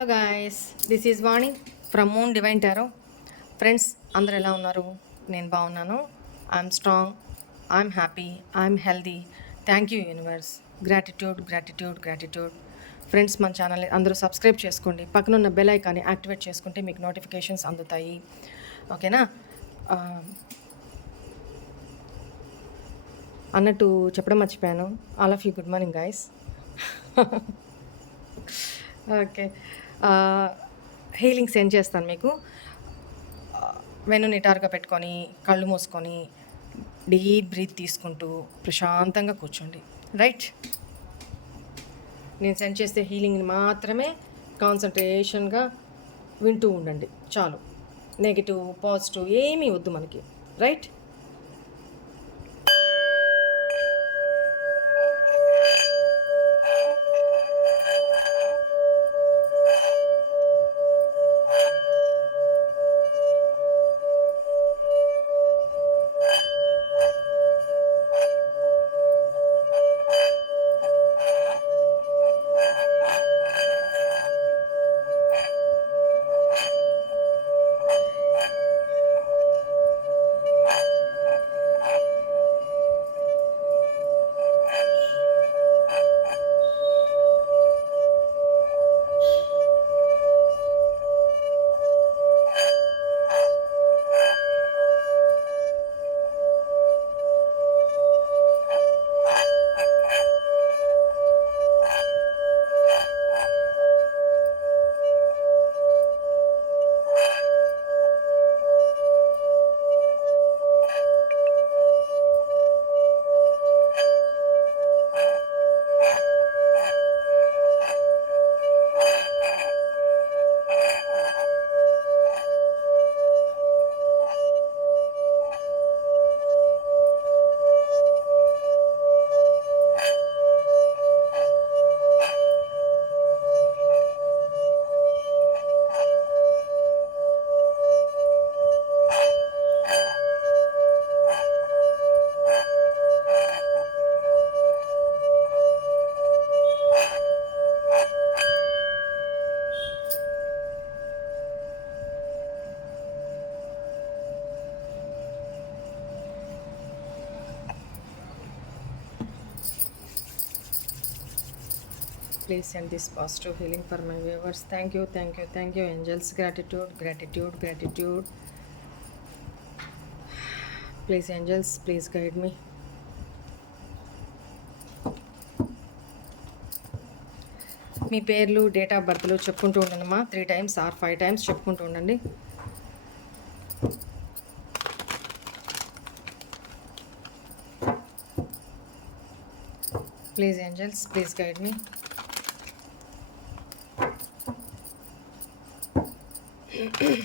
Hello guys this is Vani from Moon Divine Tarot friends అందరు ఎలా ఉన్నారు? నేను బాగున్నాను. I'm strong I'm happy I'm healthy thank you universe gratitude gratitude gratitude friends మన channel అందరూ subscribe చేసుకోండి. పక్కన ఉన్న బెల్ ఐకాన్ని యాక్టివేట్ చేసుకుంటే మీకు నోటిఫికేషన్స్ అందుతాయి. ఓకేనా అన్నట్టు చెప్పడం మర్చిపోయాను. All of you good morning guys okay healing send చేస్తాను మీకు? వెన్ను నిటారుగా పెట్టుకొని కళ్ళు మూసుకొని డీప్ బ్రీత్ తీసుకుంటూ ప్రశాంతంగా కూర్చోండి. రైట్? నేను సెండ్ చేసే హీలింగ్ని మాత్రమే కాన్సన్ట్రేషన్గా వింటూ ఉండండి. చాలు. నెగిటివ్ పాజిటివ్ ఏమీ వద్దు మనకి. Right? Please send this positive healing for my viewers thank you thank you thank you angels gratitude gratitude gratitude please angels please guide me మీ పేర్లు డేట్ ఆఫ్ బర్త్లు చెప్పుకుంటూ ఉండండిమా three times or five times చెప్పుకుంటూ ఉండండి. Please angels please guide me Oh,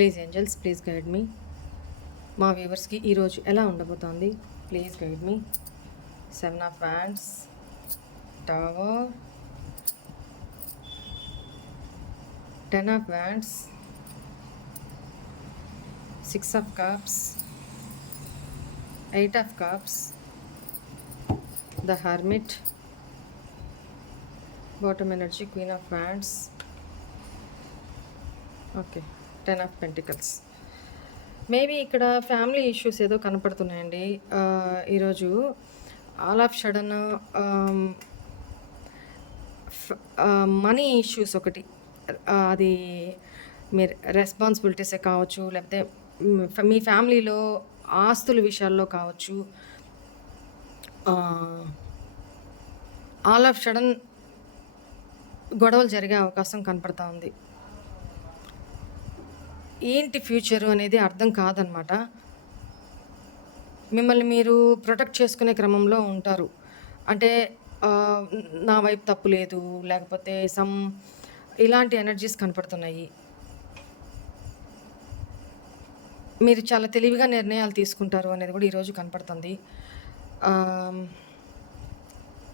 please angels please guide me. మా వ్యూవర్స్కి ఈరోజు ఎలా ఉండబోతోంది? Please guide me. Seven of wands tower. Ten of wands six of cups eight of cups the hermit bottom energy queen of wands okay. Ten of pentacles maybe ఇక్కడ family issues ఏదో కనపడుతున్నాయండి. ఈరోజు all of sudden money issues ఒకటి. అది మీరు రెస్పాన్సిబిలిటీసే కావచ్చు లేకపోతే మీ ఫ్యామిలీలో ఆస్తుల విషయాల్లో కావచ్చు ఆల్ ఆఫ్ షడన్ గొడవలు జరిగే అవకాశం కనపడతా ఉంది. ఏంటి ఫ్యూచర్ అనేది అర్థం కాదనమాట. మిమ్మల్ని మీరు ప్రొటెక్ట్ చేసుకునే క్రమంలో ఉంటారు. అంటే నా వైపు తప్పు లేదు లేకపోతే సమ్ ఇలాంటి ఎనర్జీస్ కనపడుతున్నాయి. మీరు చాలా తెలివిగా నిర్ణయాలు తీసుకుంటారు అనేది కూడా ఈరోజు కనపడుతుంది.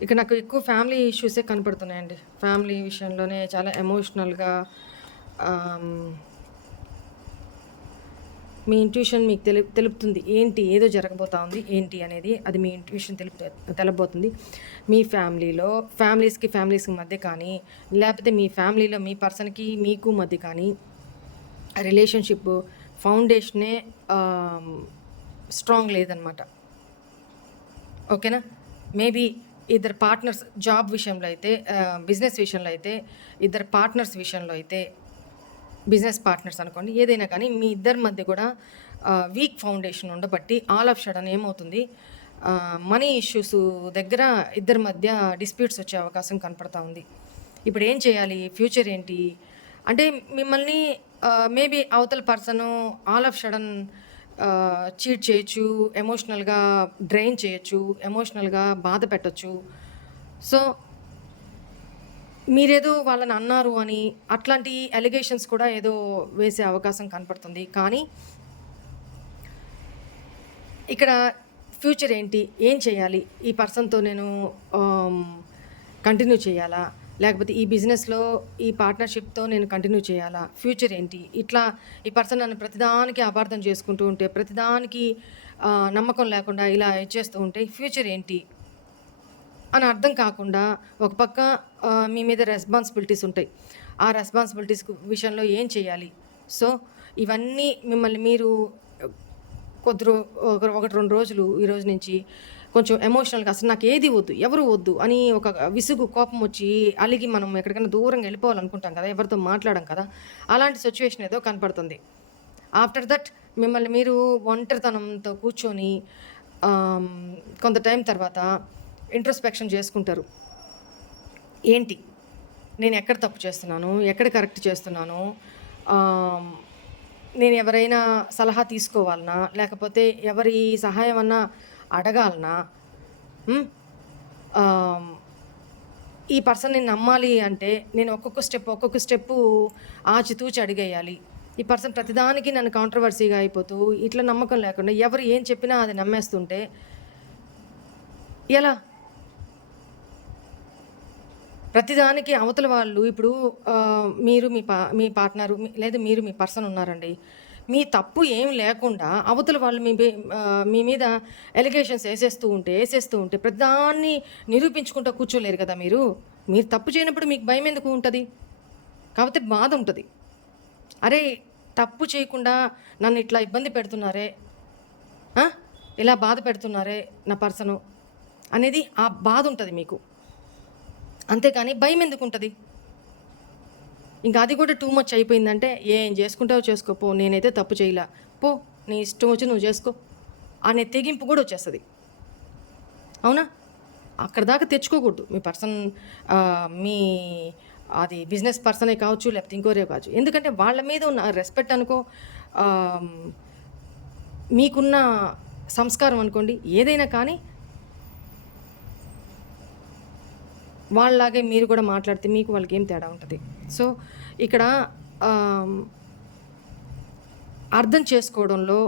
ఇక నాకు ఎక్కువ ఫ్యామిలీ ఇష్యూసే కనపడుతున్నాయండి. ఫ్యామిలీ విషయంలోనే చాలా ఎమోషనల్గా మీ ఇంట్యూషన్ మీకు తెలి తెలుపుతుంది. ఏంటి? ఏదో జరగబోతా ఉంది. ఏంటి అనేది అది మీ ఇంట్యూషన్ తెలుపు తెలబోతుంది మీ ఫ్యామిలీలో ఫ్యామిలీస్కి ఫ్యామిలీస్కి మధ్య కానీ లేకపోతే మీ ఫ్యామిలీలో మీ పర్సన్కి మీకు మధ్య కానీ రిలేషన్షిప్ ఫౌండేషనే స్ట్రాంగ్ లేదనమాట. ఓకేనా? మేబీ ఇద్దరు పార్ట్నర్స్ జాబ్ విషయంలో అయితే బిజినెస్ విషయంలో అయితే ఇద్దరు పార్ట్నర్స్ విషయంలో అయితే బిజినెస్ పార్ట్నర్స్ అనుకోండి ఏదైనా కానీ మీ ఇద్దరి మధ్య కూడా వీక్ ఫౌండేషన్ ఉండబట్టి ఆల్ ఆఫ్ షడన్ ఏమవుతుంది? మనీ ఇష్యూస్ దగ్గర ఇద్దరి మధ్య డిస్ప్యూట్స్ వచ్చే అవకాశం కనపడతా ఉంది. ఇప్పుడు ఏం చేయాలి? ఫ్యూచర్ ఏంటి? అంటే మిమ్మల్ని మేబీ అవతల person all of sudden cheat చేయొచ్చు ఎమోషనల్గా డ్రైన్ చేయొచ్చు ఎమోషనల్గా బాధ పెట్టొచ్చు. సో మీరేదో వాళ్ళని అన్నారు అని అట్లాంటి అలిగేషన్స్ కూడా ఏదో వేసే అవకాశం కనపడుతుంది. కానీ ఇక్కడ ఫ్యూచర్ ఏంటి? ఏం చేయాలి? ఈ పర్సన్తో నేను కంటిన్యూ చేయాలా? లేకపోతే ఈ బిజినెస్లో ఈ పార్ట్నర్షిప్తో నేను కంటిన్యూ చేయాలా? ఫ్యూచర్ ఏంటి? ఇట్లా ఈ పర్సన్ నన్ను ప్రతిదానికి అపార్థం చేసుకుంటూ ఉంటే ప్రతిదానికి నమ్మకం లేకుండా ఇలా చేస్తూ ఉంటే ఫ్యూచర్ ఏంటి? అని అర్థం కాకుండా ఒక పక్క మీ మీద రెస్పాన్సిబిలిటీస్ ఉంటాయి. ఆ రెస్పాన్సిబిలిటీస్ విషయంలో ఏం చేయాలి? సో ఇవన్నీ మిమ్మల్ని మీరు కొద్ది రో ఒక ఒకటి రెండు రోజులు ఈ రోజు నుంచి కొంచెం ఎమోషనల్గా అసలు నాకు ఏది వద్దు ఎవరు వద్దు అని ఒక విసుగు కోపం వచ్చి అలిగి మనం ఎక్కడికైనా దూరంగా వెళ్ళిపోవాలనుకుంటాం కదా ఎవరితో మాట్లాడడం కదా అలాంటి సిచ్యువేషన్ ఏదో కనపడుతుంది. ఆఫ్టర్ దట్ మిమ్మల్ని మీరు ఒంటరితనంతో కూర్చొని కొంత టైం తర్వాత ఇంట్రస్పెక్షన్ చేసుకుంటారు. ఏంటి? నేను ఎక్కడ తప్పు చేస్తున్నాను? ఎక్కడ కరెక్ట్ చేస్తున్నాను? నేను ఎవరైనా సలహా తీసుకోవాలనా? లేకపోతే ఎవరి సహాయం అన్నా అడగాలనా? ఈ పర్సన్ ఈ పర్సన్ని నమ్మాలి అంటే నేను ఒక్కొక్క స్టెప్ ఒక్కొక్క స్టెప్పు ఆచితూచి అడిగేయాలి. ఈ పర్సన్ ప్రతిదానికి నన్ను కాంట్రవర్సీగా అయిపోతూ ఇట్లా నమ్మకం లేకుండా ఎవరు ఏం చెప్పినా అది నమ్మేస్తుంటే ఎలా? ప్రతిదానికి అవతల వాళ్ళు ఇప్పుడు మీరు మీ పా మీ పార్ట్నరు మీ- లేదా మీరు మీ పర్సన్ ఉన్నారండి. మీ తప్పు ఏం లేకుండా అవతల వాళ్ళు మీ మీ మీద ఎలిగేషన్స్ వేసేస్తూ ఉంటే వేసేస్తూ ఉంటే ప్రతిదాన్ని నిరూపించుకుంటూ కూర్చోలేరు కదా మీరు. మీరు తప్పు చేయనప్పుడు మీకు భయం ఎందుకు ఉంటుంది? కాబట్టి బాధ ఉంటుంది. అరే తప్పు చేయకుండా నన్ను ఇట్లా ఇబ్బంది పెడుతున్నారే? ఇలా బాధ పెడుతున్నారే నా పర్సను? అనేది ఆ బాధ ఉంటుంది మీకు. అంతేకాని భయం ఎందుకు ఉంటుంది ఇంకా అది కూడా టూ మచ్ అయిపోయిందంటే ఏం చేసుకుంటావో చేసుకోపో నేనైతే తప్పు చేయలే. పో నీ ఇష్టం వచ్చి నువ్వు చేసుకో. అనే తెగింపు కూడా వచ్చేస్తుంది. అవునా? అక్కడ దాకా తెచ్చుకోకూడదు. మీ పర్సన్ మీ అది బిజినెస్ పర్సనే కావచ్చు లేకపోతే ఇంకోరే కావచ్చు. ఎందుకంటే వాళ్ళ మీద ఉన్న రెస్పెక్ట్ అనుకో మీకున్న సంస్కారం అనుకోండి ఏదైనా కానీ వాళ్ళలాగే మీరు కూడా మాట్లాడితే మీకు వాళ్ళకి ఏం తేడా ఉంటుంది? సో ఇక్కడ అర్థం చేసుకోవడంలో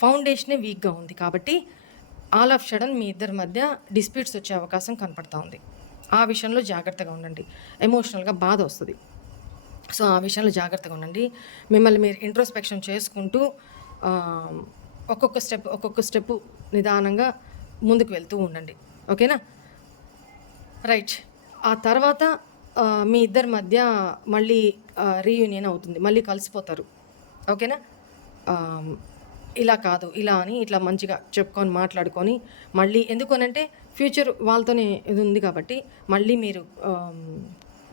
ఫౌండేషనే వీక్గా ఉంది కాబట్టి ఆల్ ఆఫ్ షడన్ మీ ఇద్దరి మధ్య డిస్ప్యూట్స్ వచ్చే అవకాశం కనపడతా ఉంది. ఆ విషయంలో జాగ్రత్తగా ఉండండి. ఎమోషనల్గా బాధ వస్తుంది. సో ఆ విషయంలో జాగ్రత్తగా ఉండండి. మిమ్మల్ని మీరు ఇంట్రోస్పెక్షన్ చేసుకుంటూ ఒక్కొక్క స్టెప్ ఒక్కొక్క స్టెప్ నిదానంగా ముందుకు వెళ్తూ ఉండండి. ఓకేనా? రైట్. ఆ తర్వాత మీ ఇద్దరి మధ్య మళ్ళీ రీయూనియన్ అవుతుంది. మళ్ళీ కలిసిపోతారు. ఓకేనా? ఇలా కాదు ఇలా అని ఇట్లా మంచిగా చెప్పుకొని మాట్లాడుకొని మళ్ళీ ఎందుకనంటే ఫ్యూచర్ వాళ్ళతోనే ఇది ఉంది కాబట్టి మళ్ళీ మీరు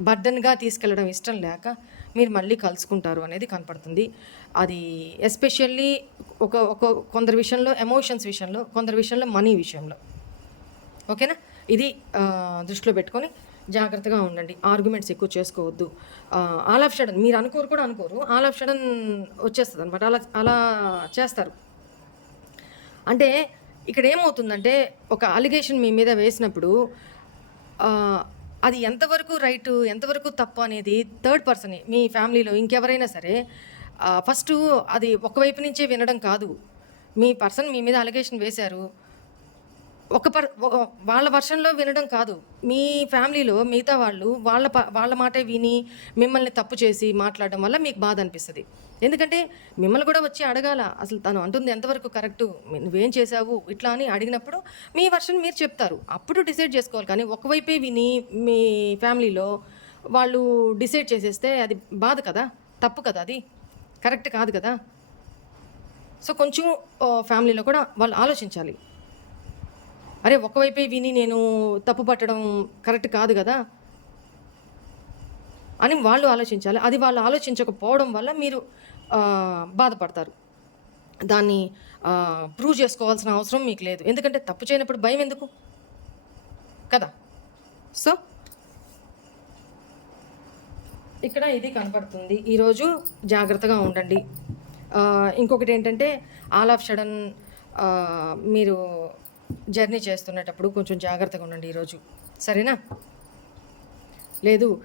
బర్డన్గా తీసుకెళ్ళడం ఇష్టం లేక మీరు మళ్ళీ కలుసుకుంటారు అనేది కనపడుతుంది. అది ఎస్పెషల్లీ ఒక ఒక కొందరి విషయంలో ఎమోషన్స్ విషయంలో కొందరి విషయంలో మనీ విషయంలో. ఓకేనా? ఇది దృష్టిలో పెట్టుకొని జాగ్రత్తగా ఉండండి. ఆర్గ్యుమెంట్స్ ఎక్కువ చేసుకోవద్దు. ఆల్ ఆఫ్ షడన్ మీరు అనుకోరు కూడా అనుకోరు. ఆల్ ఆఫ్ షడన్ వచ్చేస్తుంది అనమాట అలా అలా చేస్తారు. అంటే ఇక్కడ ఏమవుతుందంటే ఒక అలిగేషన్ మీ మీద వేసినప్పుడు అది ఎంతవరకు రైట్ ఎంతవరకు తప్పు అనేది థర్డ్ పర్సన్ మీ ఫ్యామిలీలో ఇంకెవరైనా సరే ఫస్ట్ అది ఒకవైపు నుంచే వినడం కాదు. మీ పర్సన్ మీ మీద అలిగేషన్ వేశారు. ఒక పర్ వాళ్ళ వర్షంలో వినడం కాదు. మీ ఫ్యామిలీలో మిగతా వాళ్ళు వాళ్ళ ప వాళ్ళ మాటే విని మిమ్మల్ని తప్పు చేసి మాట్లాడడం వల్ల మీకు బాధ అనిపిస్తుంది. ఎందుకంటే మిమ్మల్ని కూడా వచ్చి అడగాల అసలు తను అంటుంది ఎంతవరకు కరెక్టు నువ్వేం చేసావు ఇట్లా అని అడిగినప్పుడు మీ వర్షన్ మీరు చెప్తారు. అప్పుడు డిసైడ్ చేసుకోవాలి. కానీ ఒకవైపే విని మీ ఫ్యామిలీలో వాళ్ళు డిసైడ్ చేసేస్తే అది బాధ కదా తప్పు కదా అది కరెక్ట్ కాదు కదా. సో కొంచెం ఫ్యామిలీలో కూడా వాళ్ళు ఆలోచించాలి. అరే ఒకవైపే విని నేను తప్పు పట్టడం కరెక్ట్ కాదు కదా? అని వాళ్ళు ఆలోచించాలి. అది వాళ్ళు ఆలోచించకపోవడం వల్ల మీరు బాధపడతారు. దాన్ని ప్రూవ్ చేసుకోవాల్సిన అవసరం మీకు లేదు. ఎందుకంటే తప్పు చేయనప్పుడు భయం ఎందుకు? కదా? సో ఇక్కడ ఇది కనపడుతుంది. ఈరోజు జాగ్రత్తగా ఉండండి. ఇంకొకటి ఏంటంటే ఆల్ ఆఫ్ సడన్ మీరు జర్నీ చేస్తున్నప్పుడు కొంచెం జాగ్రత్తగా ఉండండి ఈరోజు. సరేనా? లేదు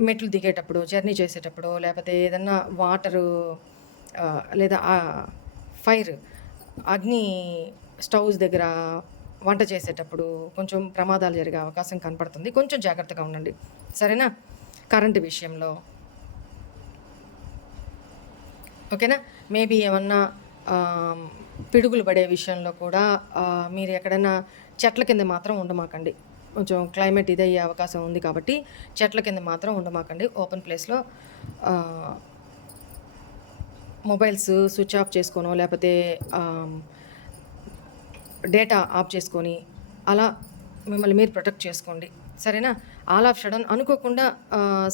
మెట్లు దిగేటప్పుడు జర్నీ చేసేటప్పుడు లేకపోతే ఏదన్నా వాటరు లేదా ఫైర్ అగ్ని స్టవ్స్ దగ్గర వంట చేసేటప్పుడు కొంచెం ప్రమాదాలు జరిగే అవకాశం కనపడుతుంది. కొంచెం జాగ్రత్తగా ఉండండి. సరేనా? కరెంటు విషయంలో. ఓకేనా? మేబీ ఏమన్నా పిడుగులు పడే విషయంలో కూడా మీరు ఎక్కడైనా చెట్ల కింద మాత్రం ఉండమాకండి. కొంచెం క్లైమేట్ ఇది అయ్యే అవకాశం ఉంది కాబట్టి చెట్ల కింద మాత్రం ఉండమాకండి. ఓపెన్ ప్లేస్లో మొబైల్స్ స్విచ్ ఆఫ్ చేసుకోనో లేకపోతే డేటా ఆఫ్ చేసుకొని అలా మిమ్మల్ని మీరు ప్రొటెక్ట్ చేసుకోండి. సరేనా? ఆల్ ఆఫ్ షడన్ అనుకోకుండా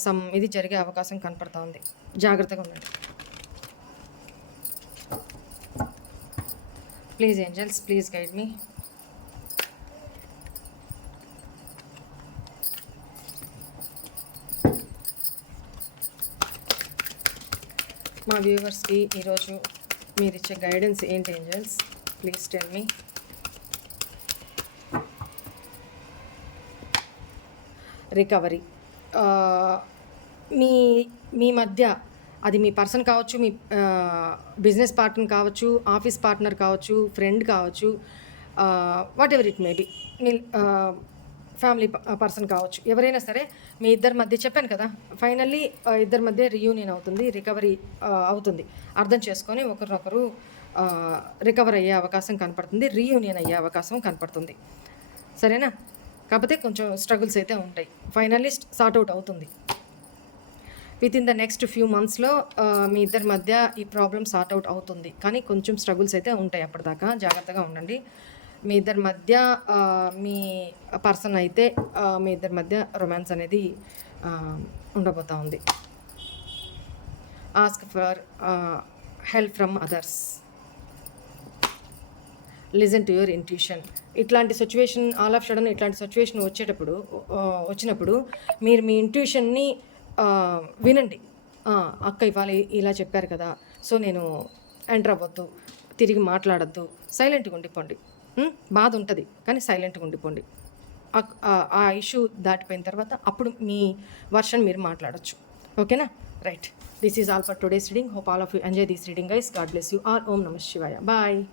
సమ్ ఇది జరిగే అవకాశం కనపడతా ఉంది. జాగ్రత్తగా ఉండండి. ప్లీజ్ ఏంజల్స్ ప్లీజ్ గైడ్ మీ మా వ్యూవర్స్కి ఈరోజు మీరు ఇచ్చే గైడెన్స్ ఏంటి angels please tell me recovery మీ మీ మధ్య అది మీ పర్సన్ కావచ్చు మీ బిజినెస్ పార్ట్నర్ కావచ్చు ఆఫీస్ పార్ట్నర్ కావచ్చు ఫ్రెండ్ కావచ్చు whatever it may be మీ ఫ్యామిలీ పర్సన్ కావచ్చు. ఎవరైనా సరే మీ ఇద్దరి మధ్య చెప్పాను కదా ఫైనల్లీ ఇద్దరి మధ్య రియూనియన్ అవుతుంది రికవరీ అవుతుంది. అర్థం చేసుకొని ఒకరినొకరు రికవర్ అయ్యే అవకాశం కనపడుతుంది రీయూనియన్ అయ్యే అవకాశం కనపడుతుంది. సరేనా? కాకపోతే కొంచెం స్ట్రగుల్స్ అయితే ఉంటాయి. ఫైనల్లీ సార్ట్ అవుట్ అవుతుంది. With in the next few మంత్స్లో మీ ఇద్దరి మధ్య ఈ ప్రాబ్లమ్ సార్ట్ అవుట్ అవుతుంది. కానీ కొంచెం స్ట్రగుల్స్ అయితే ఉంటాయి అప్పటిదాకా. జాగ్రత్తగా ఉండండి. మీ ఇద్దరి మధ్య మీ పర్సన్ అయితే మీ ఇద్దరి మధ్య రొమాన్స్ అనేది ఆ, ఉండబోతా ఉంది. Ask for help from others listen to your intuition ఇట్లాంటి సిచ్యువేషన్ ఆల్ ఆఫ్ సడన్ ఇట్లాంటి సిచ్యువేషన్ వచ్చేటప్పుడు వచ్చినప్పుడు మీరు మీ ఇంట్యూషన్ని వినండి. అక్క ఇవాళ ఇలా చెప్పారు కదా సో నేను ఎంటర్ అవ్వద్దు తిరిగి మాట్లాడద్దు సైలెంట్గా ఉండిపోండి. బాధ ఉంటుంది కానీ సైలెంట్గా ఉండిపోండి. ఆ- ఇష్యూ దాటిపోయిన తర్వాత అప్పుడు మీ వర్షన్ మీరు మాట్లాడొచ్చు. ఓకేనా? Right. This is all for today's reading. Hope all of you enjoy this reading guys. God bless you or Om Namah Shivaya. Bye.